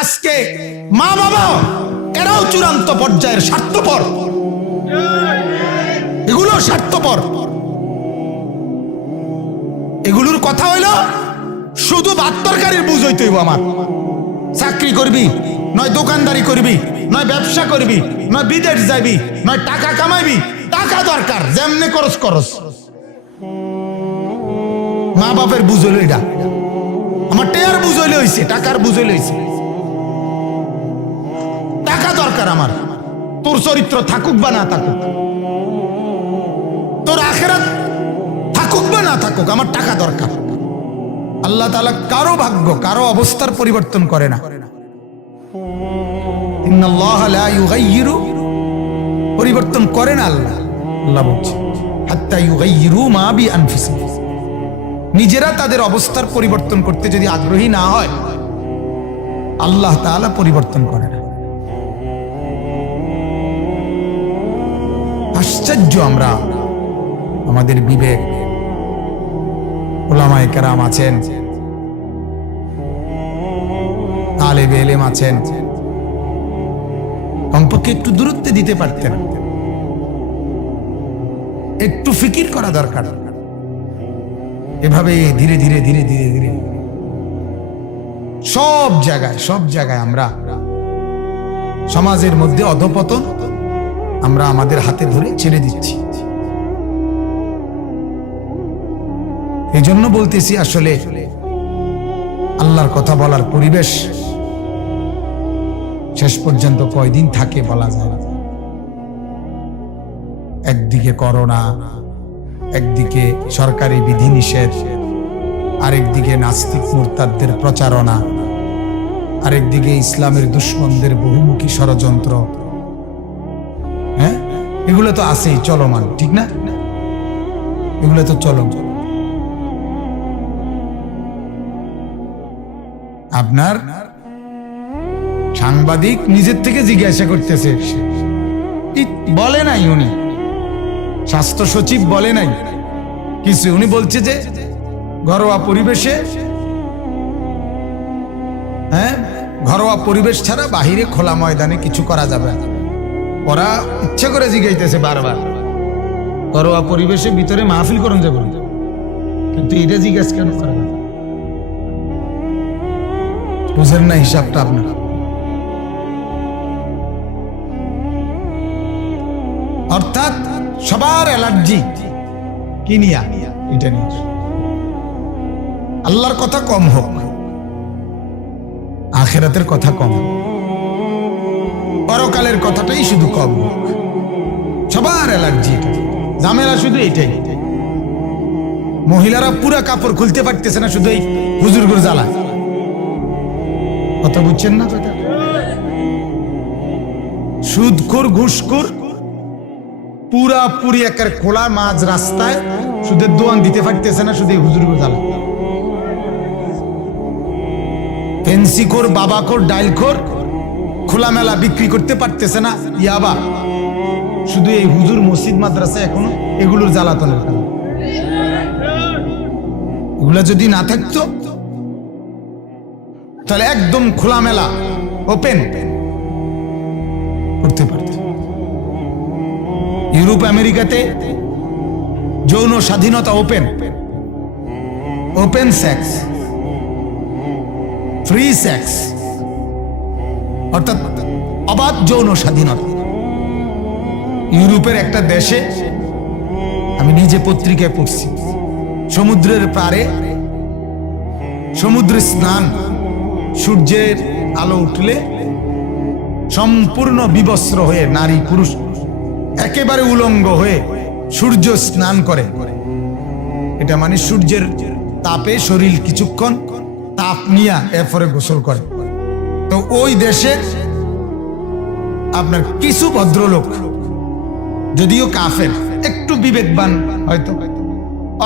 আজকে মা বাবা এরাও চূড়ান্ত পর্যায়ের স্বার্থপর, এগুলো স্বার্থপর। এগুলোর কথা হইল শুধু ভাত তরকারির বুঝ হইতে হইব। আমার চাকরি করবি, নয় দোকানদারি করবি, নয় ব্যবসা করবি, নয় বিদেশ যাবি, নয় টাকা কামাইবি, টাকা দরকার যেমনে করস করস। মা বাপের বুঝ হইল এটা, আমার টেয়ার বুঝ হইলে হইছে, টাকার বুঝ হইলে হইছে। টাকা দরকার আমার, তোর চরিত্র থাকুক বা না থাকুক, তোর আখেরাত থাকুক বা না থাকুক, আমার টাকা দরকার। আল্লাহ তাআলা কারো ভাগ্য, কারো অবস্থার পরিবর্তন করে না। ইন্নাল্লাহ লা ইউগাইয়িরু, পরিবর্তন করে না আল্লাহ। আল্লাহ বলছে হাত্তা ইউগাইয়িরু মা বিআনফুসিহিম, নিজেরা তাদের অবস্থার পরিবর্তন করতে যদি আগ্রহী না হয়, আল্লাহ তাআলা পরিবর্তন করে না। আশ্চর্য আমরা, আমাদের বিবেক। উলামায়ে কেরাম আছেন, তালেবে ইলম আছেন, কমপক্ষে একটু দূরত্বে দিতে পারতেন। একটু ফিকির করা দরকার। এভাবে ধীরে ধীরে ধীরে ধীরে ধীরে সব জায়গায় আমরা সমাজের মধ্যে অধপতন আমরা আমাদের হাতে ধরে ছেড়ে দিচ্ছি। এই জন্য বলতেছি, আসলে আল্লাহর কথা বলার পরিবেশ শেষ পর্যন্ত কয়দিন থাকে বলা যায় না। একদিকে করোনা, একদিকে সরকারি বিধিনিষেধ, আরেকদিকে নাস্তিক মুরতাদদের প্রচারণা, আরেকদিকে ইসলামের দুশমনদের বহুমুখী ষড়যন্ত্র। হ্যাঁ, এগুলো তো আছেই, চলমান, ঠিক না? এগুলো তো চলমান। আপনার সাংবাদিক নিজের থেকে জিজ্ঞাসা করতেছে, বলে নাই উনি, স্বাস্থ্য সচিব বলে নাই কিছু, উনি বলছে যে ঘরোয়া পরিবেশে, হ্যাঁ, ঘরোয়া পরিবেশ ছাড়া বাহিরে খোলা ময়দানে কিছু করা যাবে না। ওরা ইচ্ছা করে জিজ্ঞাইতেছে বারবার, ঘরোয়া পরিবেশে ভিতরে মাহফিল করুন যাবে, কিন্তু এটা জিজ্ঞাসা কেন করে? বুঝেন না হিসাবটা আপনার? অর্থাৎ সবার অ্যালার্জি কি নিয়ে? এটা নিয়ে। আল্লাহর কথা কম হোক, আখিরাতের কথা কম হোক, পরকালের কথাটাই শুধু কম হোক। সবার অ্যালার্জি এটা, ঝামেলা শুধু এটাই। মহিলারা পুরা কাপড় খুলতে পারতেছে না, শুধু এই হুজুরগুর জ্বালা। কথা বুঝছেন না? সুদখোর, ঘুষখোর, পুরাপুরি একের খোলা মাঝ রাস্তায় সুদের দোয়ান দিতে পারতেছে না, শুধু হুজুরগুর জ্বালা। ফেন্সিখোর, বাবাখোর, ডাইলখোর খোলামেলা বিক্রি করতে পারতেছে না, ইয়াবা, শুধু এই হুজুর মসজিদ মাদ্রাসা এখনো এগুলোর জ্বালাতনের কারণে। এগুলা যদি না থাকতো তাহলে একদম খোলামেলা ওপেন করতে পারত। ইউরোপ আমেরিকাতে যৌন স্বাধীনতা, open open sex, free sex, অর্থাৎ অবাধ যৌন স্বাধীনতা। ইউরোপের একটা দেশে আমি নিজে পত্রিকায় পড়ছি, সমুদ্রের পাড়ে সমুদ্রে স্নান, সূর্যের আলো উঠলে সম্পূর্ণ বিবস্ত্র হয়ে নারী পুরুষ একেবারে উলঙ্গ হয়ে সূর্য স্নান করে। এটা মানে সূর্যের তাপে শরীর কিছুক্ষণ তাপ নিয়ে এরপরে গোসল করে। তো ওই দেশে আপনার কিছু ভদ্রলোক, যদিও কাফের, একটু বিবেকবান হয়তো,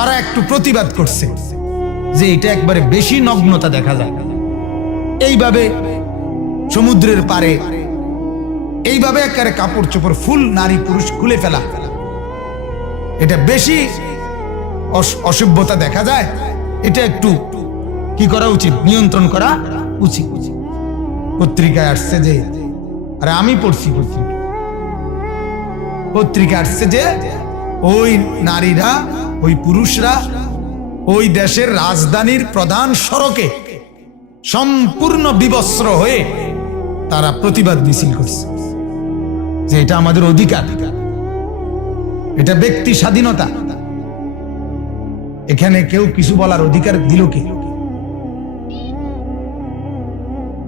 ওরা একটু প্রতিবাদ করছে যে এটা একবারে বেশি নগ্নতা দেখা যায়। এইভাবে সমুদ্রের পারে এইভাবে একেবারে কাপড় চোপড় ফুল নারী পুরুষ খুলে ফেলা, এটা বেশি অসভ্যতা দেখা যায়। এটা একটু কি করা উচিত? নিয়ন্ত্রণ করা উচিত। পত্রিকায় আসছে যে, আরে আমি পড়ছি পত্রিকায় আসছে যে ওই নারীরা, ওই পুরুষরা ওই দেশের রাজধানীর প্রধান সড়কে সম্পূর্ণ বিবস্ত্র হয়ে তারা প্রতিবাদ মিছিল করছে যে এটা আমাদের অধিকার, এটা ব্যক্তি স্বাধীনতা, এখানে কেউ কিছু বলার অধিকার দিল কে?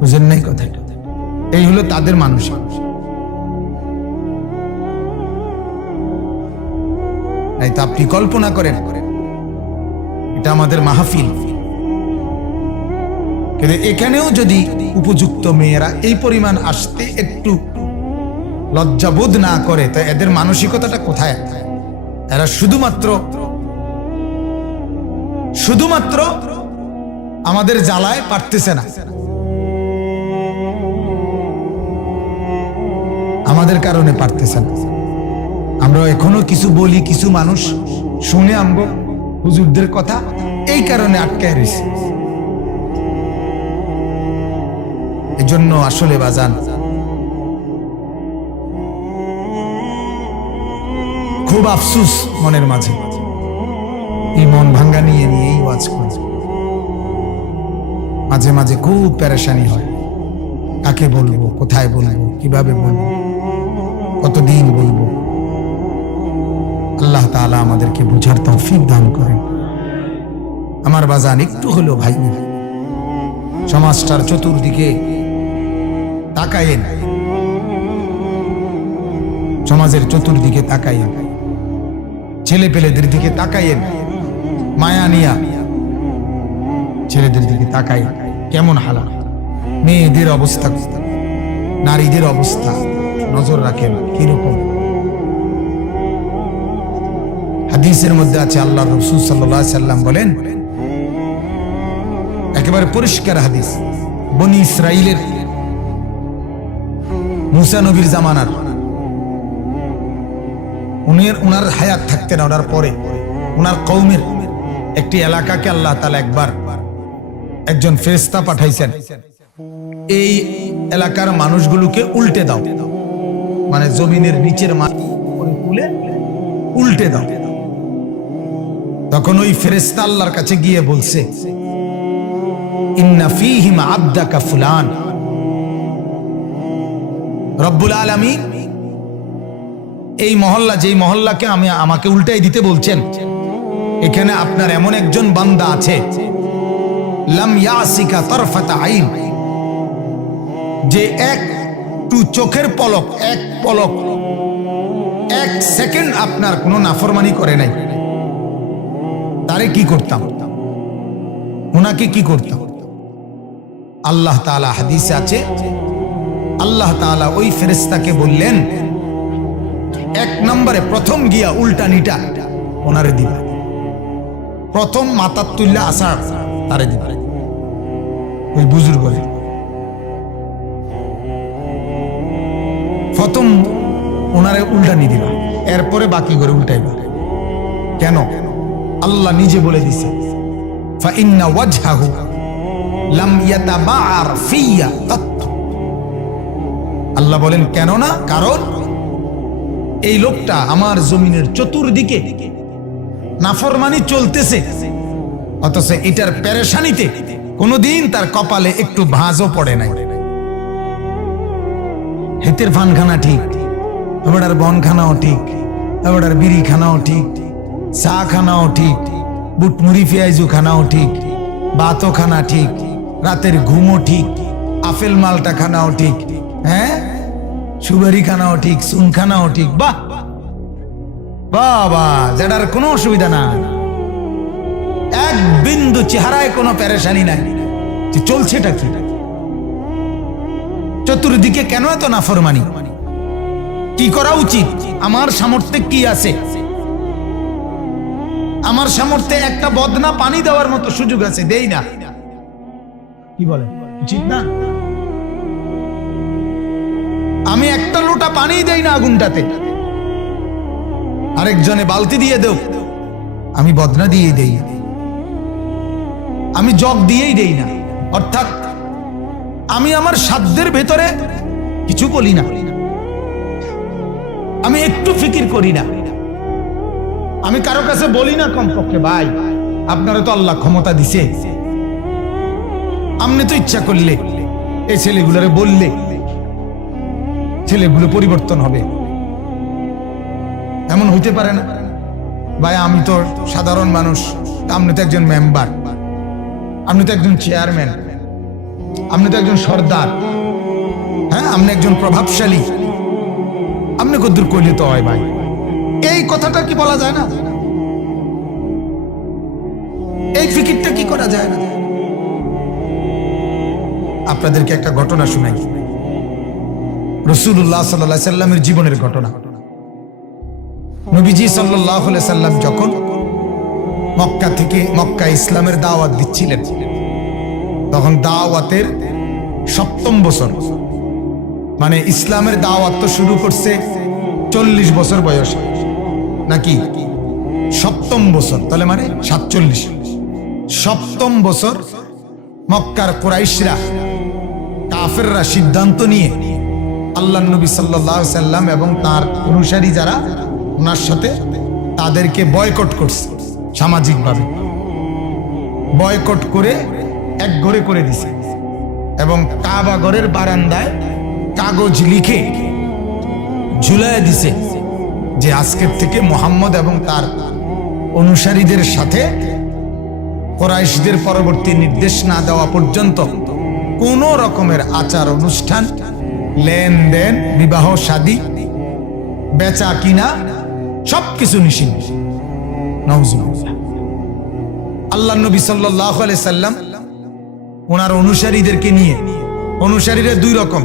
বুঝেন নাই কথা? এই হলো তাদের মানুষ। তো আপনি কল্পনা করেন, এটা আমাদের মাহফিল, কিন্তু এখানেও যদি উপযুক্ত মেয়েরা এই পরিমাণ আসতে একটু লজ্জাবোধ না করে, তো এদের মানসিকতাটা কোথায়? এরা শুধুমাত্র আমাদের জ্বালায় পারতেছে না, আমাদের কারণে পারতেছে না। আমরা এখনো কিছু বলি, কিছু মানুষ শুনে আমগো হুজুরদের কথা, এই কারণে আটকায় রয়েছে। এজন্য আসলে বাজান খুব আফসোস মনের মাঝে, এই মন ভাঙ্গা নিয়েই ওয়াজ করি। মাঝে মাঝে খুব পেরেশানি হয়, কাকে বলবো, কোথায় বলবো, কিভাবে বলবো, কতদিন বলবো। আল্লাহ তাআলা আমাদেরকে বুঝার তৌফিক দান করেন। আমার বাজান একটু হলো ভাই, সমাজটার চতুর্দিকে তাকায়েন, সমাজের চতুর্দিকে তাকায়েন, ছেলে পেলেদের দিকে তাকায়েন, মায়া নিয়া ছেলেদের দিকে তাকাই, কেমন হালাত, মেয়েদের অবস্থা, নারীদের অবস্থা নজর রাখেন কিরকম। হাদিসের মধ্যে আছে, আল্লাহ রাসূল সাল্লাল্লাহু আলাইহি সাল্লাম বলেন, একেবারে পরিষ্কার হাদিস, বনি ইসরাইলের মুসা নবীর জামানার, উনার হায়াত থাকতে না, ওনার পরে উনার কওমের একটি এলাকাকে আল্লাহ তাআলা একবার একজন ফেরেশতা পাঠাইছেন, এই এলাকার মানুষগুলোকে উল্টে দাও, মানে জমিনের নিচের মাটি তুলে উল্টে দাও। তখন ওই ফেরেশতা আল্লাহর কাছে গিয়ে বলছে, ইন্না ফীহিম আবদাকা ফুলান, রব্বুল আলামিন এই মহল্লা, যেই মহল্লাকে আমাকে উল্টাই দিতে বলছেন, এখানে আপনার এমন একজন বান্দা আছে, লাম ইয়াসিকা তরফাতা আইন, যে একটু চোখের পলক, এক সেকেন্ড আপনার কোনো নাফরমানি করে নাই, তারে কি করতাম, ওনাকে কি করতাম? আল্লাহ তাআলা হাদিসে আছে, আল্লাহ তাআলা ওই ফেরেশতাকে বললেন, এক নম্বরে প্রথম গিয়া উল্টানিটা ওনারে দিবা, প্রথম মাথার তুল্লা আসার তারে দিবা, ওই বুজুর্গ প্রথম ওনারে উল্টানি দিবা, এরপরে বাকি করে উল্টাইবা। কেন? আল্লাহ নিজে বলে দিছে, ফা ইন্না ওয়াজহাহু লাম ইয়াতাবাআর ফিয়া তাত। আল্লাহ বলেন কেন না, কারণ এই লোকটা আমার জমিনের চতুর্দিকে নাফরমানি চলতেছে, অথচ এটার পেরেশানিতে কোনোদিন তার কপালে একটু ভাঁজও পড়ে নাই। হেতের ফানখানা ঠিক, এবার বনখানাও ঠিক, এবার বিড়ি খানাও ঠিক, চা খানাও ঠিক, বুটমুড়ি পেঁয়াজু খানাও ঠিক, ভাতও খানা ঠিক, রাতের ঘুমও ঠিক, আপেল মালটা খানাও ঠিক, হ্যাঁ সুবারি খানাও ঠিক, সুন খানাও ঠিক। বাহ বাবা, যেটার কোনো অসুবিধা না, এক বিন্দু চেহারায় কোনো পেরেশানি নাই, যে চলছেটা কি, চতুর্দিকে কেন এত নাফরমানি, কি করা উচিত, আমার সামর্থ্যে কি আছে, আমার সামর্থ্যে একটা বদনা পানি দেওয়ার মতো সুযোগ আছে, দেই না, কি বলে উচিত না? আমি একটা লোটা পানি দেই না আগুনটাতে, আরেকজনে বালতি দিয়ে দেও, আমি বদনা দিয়ে দেই, আমি জগ দিয়েই দেই না। অর্থাৎ আমি আমার সাধ্যের ভেতরে কিছু বলি না, আমি একটু ফিকির করি না, আমি কারো কাছে বলি না কমপক্ষে ভাই আপনারা তো আল্লাহ ক্ষমতা দিছে, আপনি তো ইচ্ছা করলে এই ছেলেগুলোরে বললে ছেলেগুলো পরিবর্তন হবে। এমন হইতে পারে না ভাই, আমি তো সাধারণ মানুষ, আপনি তো একজন মেম্বার, আপনি তো একজন চেয়ারম্যান, আপনি তো একজন সর্দার, হ্যাঁ আপনি একজন প্রভাবশালী, আপনি কদ্দুর করলে তো হয় ভাই। এই কথাটা কি বলা যায় না? এই ফিকিরটা কি করা যায় না? আপনাদেরকে একটা ঘটনা শুনাই, রাসূলুল্লাহ সাল্লাল্লাহু আলাইহি সাল্লামের জীবনের ঘটনা। নবীজি সাল্লাল্লাহু আলাইহি সাল্লাম যখন মক্কা থেকে মক্কা ইসলামের দাওয়াত দিচ্ছিলেন, তখন দাওয়াতের ৭ম বছর, মানে ইসলামের দাওয়াত তো শুরু করছে 40 বছর বয়সে নাকি ৭ম বছর, তাহলে মানে ৪৭। ৭ম বছর মক্কার কুরাইশরা কাফেররা সিদ্ধান্ত নিয়ে আল্লাহর নবী সাল্লাল্লাহু আলাইহি সাল্লাম এবং তার অনুসারী যারা ওনার সাথে, তাদেরকে বয়কট করছে, সামাজিকভাবে বয়কট করে এক ঘরে করে দিছে এবং কাবা ঘরের বারান্দায় কাগজ লিখে ঝুলায় দিছে যে আজকের থেকে মুহাম্মদ এবং তার অনুসারীদের সাথে কুরাইশদের পরবর্তী নির্দেশ না দেওয়া পর্যন্ত কোন রকমের আচার অনুষ্ঠান, লেনদেন, বিবাহ শাদী, বেচা কিনা সবকিছু নিষিদ্ধ। নাউজুবিল্লাহ। আল্লাহর নবী সাল্লাল্লাহু আলাইহি সাল্লাম ওনার অনুসারীদেরকে নিয়ে, অনুসারীরা দুই রকম,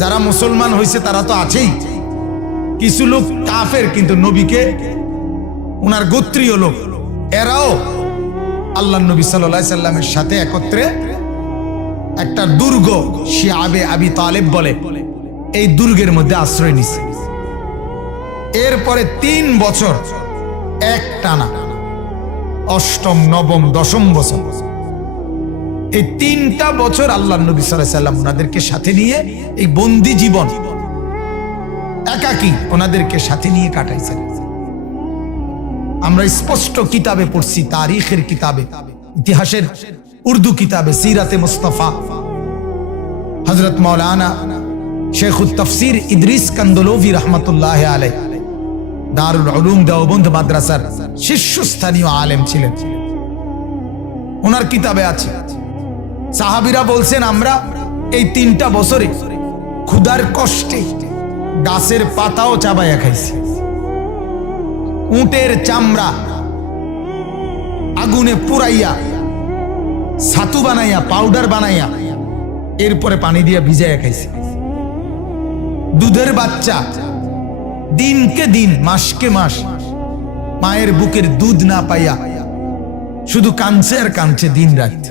যারা মুসলমান হয়েছে তারা তো আছেই, কিছু লোক কাফের কিন্তু নবীকে ওনার গোত্রীয় লোক, এরাও আল্লাহর নবী সাল্লাল্লাহু আলাইহি সাল্লামের সাথে একত্রে একটা দুর্গ, শিআবে আবি তালেব বলে, এই দুর্গের মধ্যে আশ্রয় নিছে। এরপরে 3 বছর একটানা, 8ম, 9ম, 10ম বছর, এই 3টা বছর আল্লাহর নবী সাল্লাল্লাহু আলাইহি সাল্লাম ওনাদেরকে সাথে নিয়ে এই বন্দি জীবন একাকী ওনাদেরকে সাথে নিয়ে কাটাইছেন। আমরা স্পষ্ট কিতাবে পড়ছি, তারিখের কিতাবে, ইতিহাসের উর্দু কিতাবে, সিরাতে মুস্তাফা, হযরত মাওলানা শেখুত তাফসীর ইদ্রিস কান্দলভি রাহমাতুল্লাহ আলাইহি দারুল উলুম দেওবন্দ মাদ্রাসার শীর্ষস্থানীয় আলেম ছিলেন। ওনার কিতাবে আছে, সাহাবীরা বলছেন আমরা এই 3টা বছরে ক্ষুধার কষ্টে গাছের পাতাও চাবাইয়া খাইছি, উটের চামড়া আগুনে পুরাইয়া ছাতু বানাইয়া, পাউডার বানাইয়া, এরপরে পানি দিয়ে ভিজাইয়া খাইছি। দুধের বাচ্চা দিনকে দিন, মাসকে মাস মায়ের বুকের দুধ না পাইয়া শুধু কাঁদছে আর কাঁদছে দিন রাত।